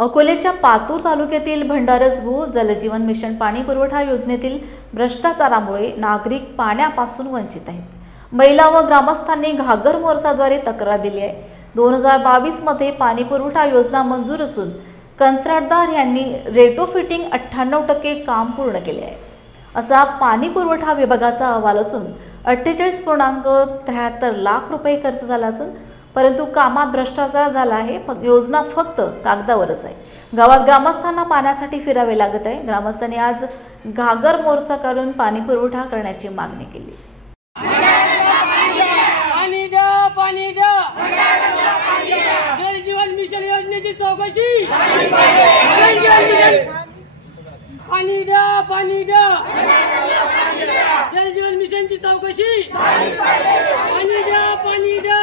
अकोलेच्या पातूर तालुक्यातील भंडारजभू जलजीवन मिशन पाणी पुरवठा योजनेतील भ्रष्टाचारामुळे नागरिक पाण्यापासून वंचित आहेत। महिला व ग्रामस्थांनी घागर मोर्चाद्वारे तक्रार दिली आहे। 2022 मध्ये पाणी पुरवठा योजना मंजूर असून कंत्राटदार यांनी रेटोफिटिंग 98% काम पूर्ण केले आहे, असा पाणी पुरवठा विभागाचा अहवाल असून 48.73 लाख रुपये खर्च झाला असून परंतु कामात भ्रष्टाचार झाला आहे। योजना फक्त कागदावरच आहे। गावात ग्रामस्थांना पाण्यासाठी फिरावे लागत आहे। ग्रामस्थांनी आज घागर मोर्चा काढून पाणी पुरवठा करण्याची मागणी केली। पाणी द्या जल जीवन मिशन योजनेची चौकशी पाणी द्या जल जीवन मिशनची चौकशी पाणी द्या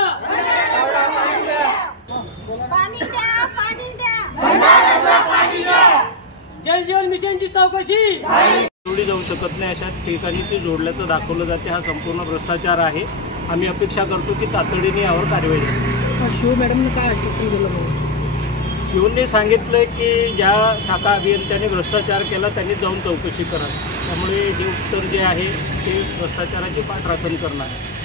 जल जीवन मिशनची चौकशी जोडली जाऊ शकत नाही अशा ठिकाणी ते जोडल्याचं दाखवलं जाते। हा संपूर्ण भ्रष्टाचार आहे। आम्ही अपेक्षा करतो की तातडीने यावर कारवाई करावी। शिव मॅडमने काय आश्वासन दिलं? शिवने सांगितलं की ज्या शाखा अभियंत्याने भ्रष्टाचार केला त्यांनी जाऊन चौकशी करावी। त्यामुळे जे उत्तर जे आहे ते भ्रष्टाचाराची पाठराखण करणार आहे।